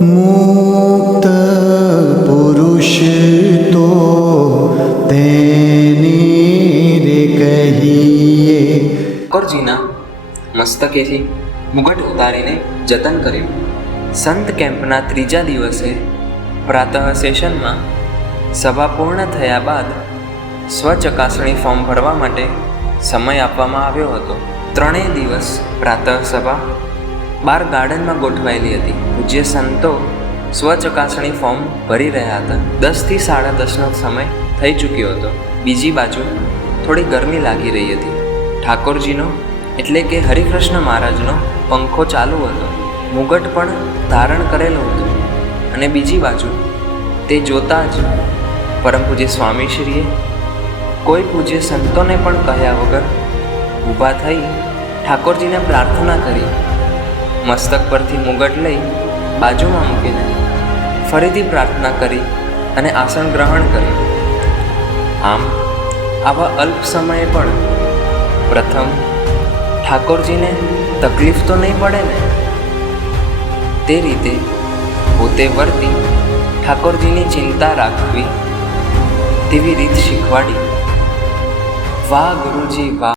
મુક્ત પુરુષ તો તેને રે કહીએ. ઠાકોરજીના મસ્તકેથી મુગટ ઉતારીને જતન કર્યું. સંત કેમ્પના ત્રીજા દિવસે પ્રાતઃ સેશનમાં સભા પૂર્ણ થયા બાદ સ્વચકાસણી ફોર્મ ભરવા માટે સમય આપવામાં આવ્યો હતો. ત્રણેય દિવસ પ્રાતઃ સભા બાર ગાર્ડનમાં ગોઠવાયેલી હતી. પૂજ્ય સંતો સ્વચકાસણી ફોર્મ ભરી રહ્યા હતા. 10 થી 10:30નો સમય થઈ ચૂક્યો હતો. બીજી બાજુ થોડી ગરમી લાગી રહી હતી. ઠાકોરજીનો એટલે કે હરિકૃષ્ણ મહારાજનો પંખો ચાલુ હતો. મુગટ પણ ધારણ કરેલો હતો. અને બીજી બાજુ તે જોતાં જ પરમ પૂજ્ય સ્વામીશ્રીએ કોઈ પૂજ્ય સંતોને પણ કહ્યા વગર ઊભા થઈ ઠાકોરજીને પ્રાર્થના કરી. મસ્તક પરથી મુગટ લઈ બાજુમાં મૂકીને ફરીથી પ્રાર્થના કરી અને આસન ગ્રહણ કર્યું. આમ આવા અલ્પ સમયે પણ પ્રથમ ઠાકોરજીને તકલીફ તો નહીં પડે ને, તે રીતે પોતે વર્તી ઠાકોરજીની ચિંતા રાખવી તેવી રીત શીખવાડી. વાહ ગુરુજી વાહ.